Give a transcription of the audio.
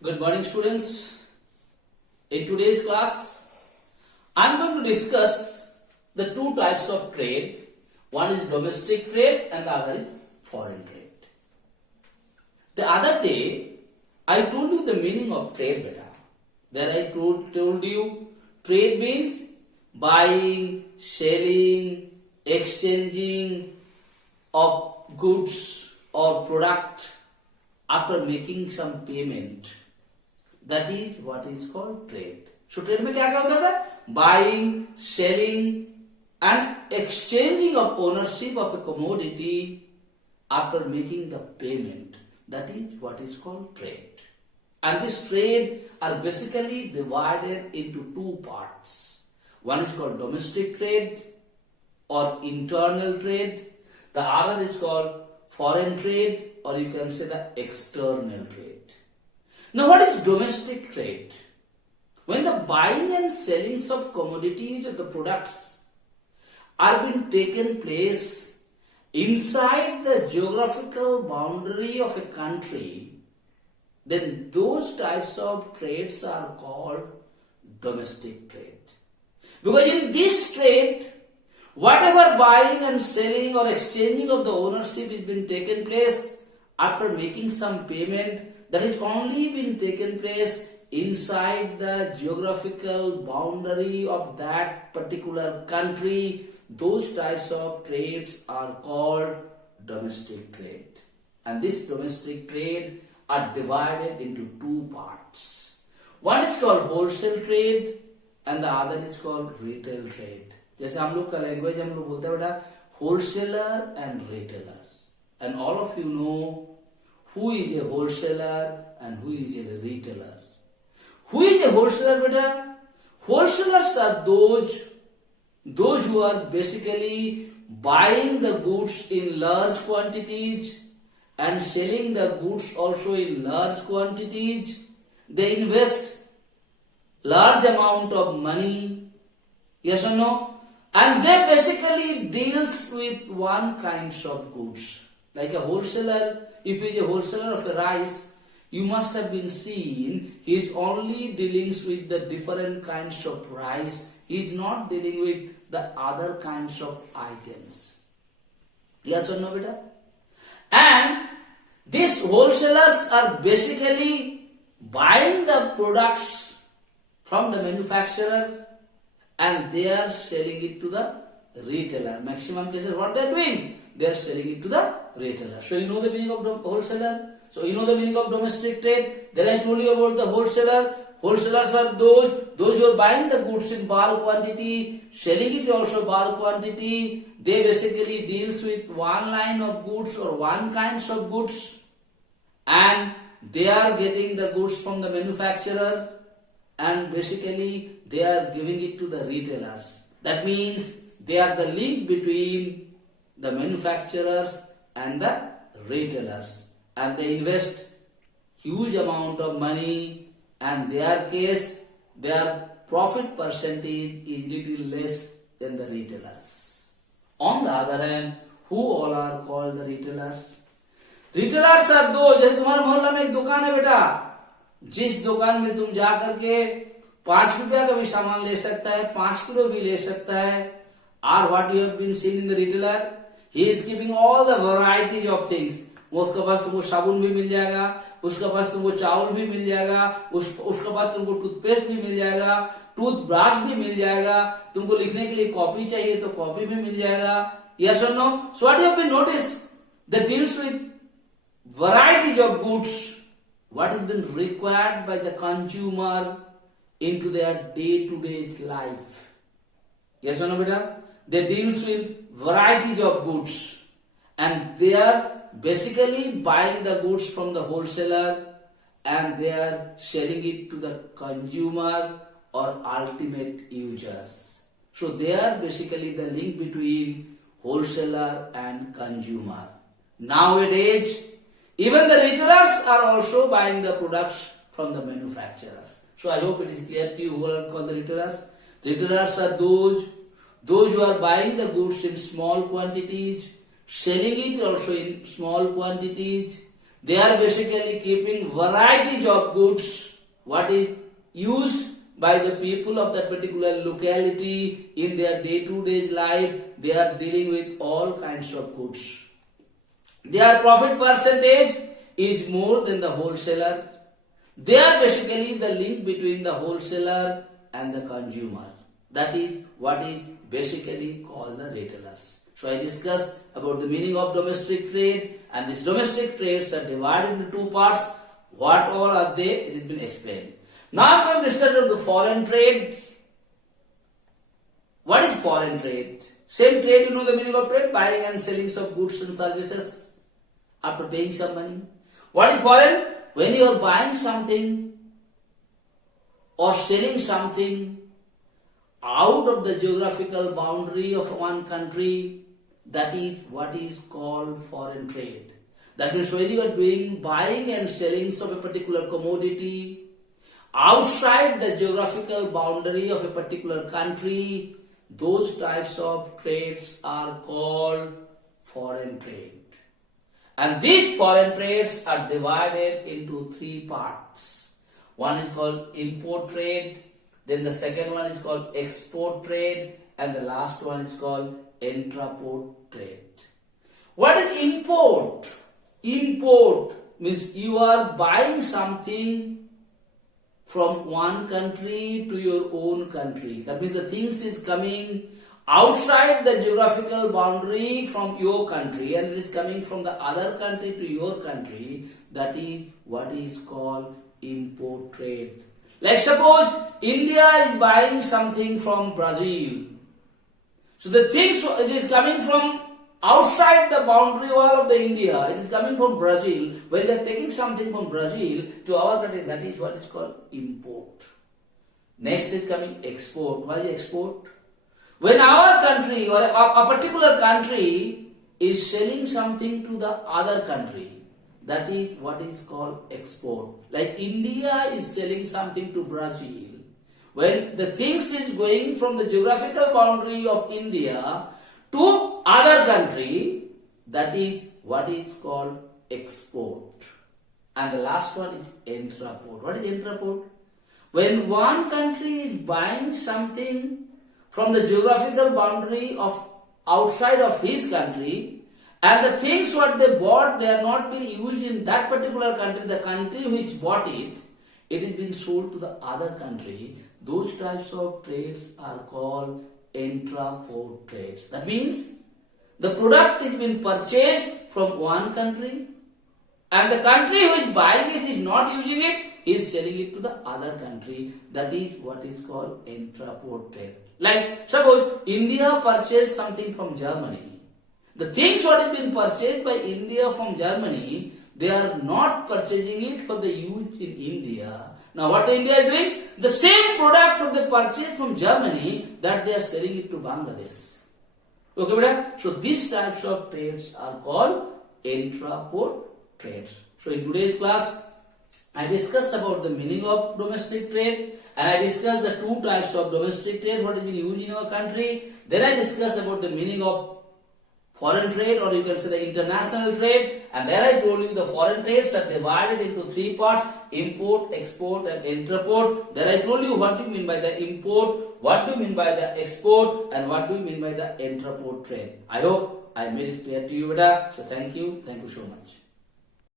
Good morning, students. In today's class, I am going to discuss the two types of trade. One is domestic trade and the other is foreign trade. The other day, I told you the meaning of trade, beta. There I told you trade means buying, selling, exchanging of goods or product after making some payment. That is what is called trade. So trade में क्या क्या होता है? Buying, selling and exchanging of ownership of a commodity after making the payment. That is what is called trade. And this trade are basically divided into two parts. One is called domestic trade or internal trade. The other is called foreign trade, or you can say the external trade. Now what is domestic trade? When the buying and selling of commodities or the products are being taken place inside the geographical boundary of a country, then those types of trades are called domestic trade. Because in this trade, whatever buying and selling or exchanging of the ownership is being taken place after making some payment, that is only been taken place inside the geographical boundary of that particular country. Those types of trades are called domestic trade. And this domestic trade are divided into two parts. One is called wholesale trade and the other is called retail trade. जैसे हम लोग का language हम लोग बोलते हैं बेटा wholesaler and retailer. And all of you know who is a wholesaler and who is a retailer. Who is a wholesaler, beta? Wholesalers are those who are basically buying the goods in large quantities and selling the goods also in large quantities. They invest large amount of money, yes or no? And they basically deals with one kinds of goods. Like a wholesaler, if he is a wholesaler of a rice, you must have been seen, he is only dealing with the different kinds of rice. He is not dealing with the other kinds of items. Yes or no, beta? And these wholesalers are basically buying the products from the manufacturer and they are selling it to the retailer. Maximum cases, what they are doing? They are selling it to the retailer. So you know the meaning of wholesaler. So you know the meaning of domestic trade. Then I told you about the wholesaler. Wholesalers are those who are buying the goods in bulk quantity, selling it also bulk quantity. They basically deals with one line of goods or one kinds of goods, and they are getting the goods from the manufacturer, and basically they are giving it to the retailers. That means they are the link between the manufacturers and the retailers, and they invest huge amount of money, and their case, their profit percentage is little less than the retailers. On the other hand, who all are called the retailers? Retailers are those, जैसे तुम्हारे मोहल्ला में एक दुकान है बेटा, जिस दुकान में तुम जा करके 5 रुपया का भी सामान ले सकता है, 5 किलो भी ले सकता है. Or what you have been seen in the retailer, he is keeping all the varieties of things. उसके पास तुमको साबुन भी मिल जाएगा, उसके पास तुमको चावल भी मिल जाएगा, उसके पास तुमको टूथपेस्ट भी मिल जाएगा, टूथब्रश भी मिल जाएगा, तुमको लिखने के लिए कॉपी चाहिए तो कॉपी भी मिल जाएगा. Yes or no? So what you have been noticed? That deals with varieties of goods, what has been required by the consumer into their day-to-day life. Yes or no, beta? They deals with varieties of goods, and they are basically buying the goods from the wholesaler and they are selling it to the consumer or ultimate users. So they are basically the link between wholesaler and consumer. Nowadays, even the retailers are also buying the products from the manufacturers. So I hope it is clear to you who are called the retailers. Retailers are those who are buying the goods in small quantities, selling it also in small quantities. They are basically keeping varieties of goods what is used by the people of that particular locality in their day-to-day life. They are dealing with all kinds of goods. Their profit percentage is more than the wholesaler. They are basically the link between the wholesaler and the consumer. That is what is basically called the retailers. So I discussed about the meaning of domestic trade, and these domestic trades are divided into two parts. What all are they? It has been explained. Now I am going to discuss about the foreign trade. What is foreign trade? Same trade, you know the meaning of trade, buying and selling of goods and services after paying some money. What is foreign? When you are buying something or selling something out of the geographical boundary of one country, that is what is called foreign trade. That means when you are doing buying and selling of a particular commodity outside the geographical boundary of a particular country, those types of trades are called foreign trade. And these foreign trades are divided into three parts. One is called import trade, then the second one is called export trade, and the last one is called intraport trade. What is import? Import means you are buying something from one country to your own country. That means the things is coming outside the geographical boundary from your country and it is coming from the other country to your country. That is what is called import trade. Like suppose India is buying something from Brazil. So the things it is coming from outside the boundary wall of the India, it is coming from Brazil. When they are taking something from Brazil to our country, that is what is called import. Next is coming export. Why export? When our country or a particular country is selling something to the other country, that is what is called export. Like India is selling something to Brazil. When the things is going from the geographical boundary of India to other country, that is what is called export. And the last one is intraport. What is intraport? When one country is buying something from the geographical boundary of outside of his country, and the things what they bought, they are not being used in that particular country, the country which bought it, it is being sold to the other country. Those types of trades are called intraport trades. That means the product is being purchased from one country and the country which buying it is not using it, is selling it to the other country. That is what is called intraport trade. Like suppose India purchased something from Germany. The things what has been purchased by India from Germany, they are not purchasing it for the use in India. Now what India is doing? The same product that they purchased from Germany, that they are selling it to Bangladesh. Okay, beta? So these types of trades are called intraport trades. So in today's class, I discussed about the meaning of domestic trade and I discussed the two types of domestic trade what is being used in our country. Then I discussed about the meaning of foreign trade, or you can say the international trade, and there I told you the foreign trades are divided into three parts: import, export and intraport. There I told you what do you mean by the import, what do you mean by the export, and what do you mean by the intraport trade. I hope I made it clear to you, beta. So thank you so much.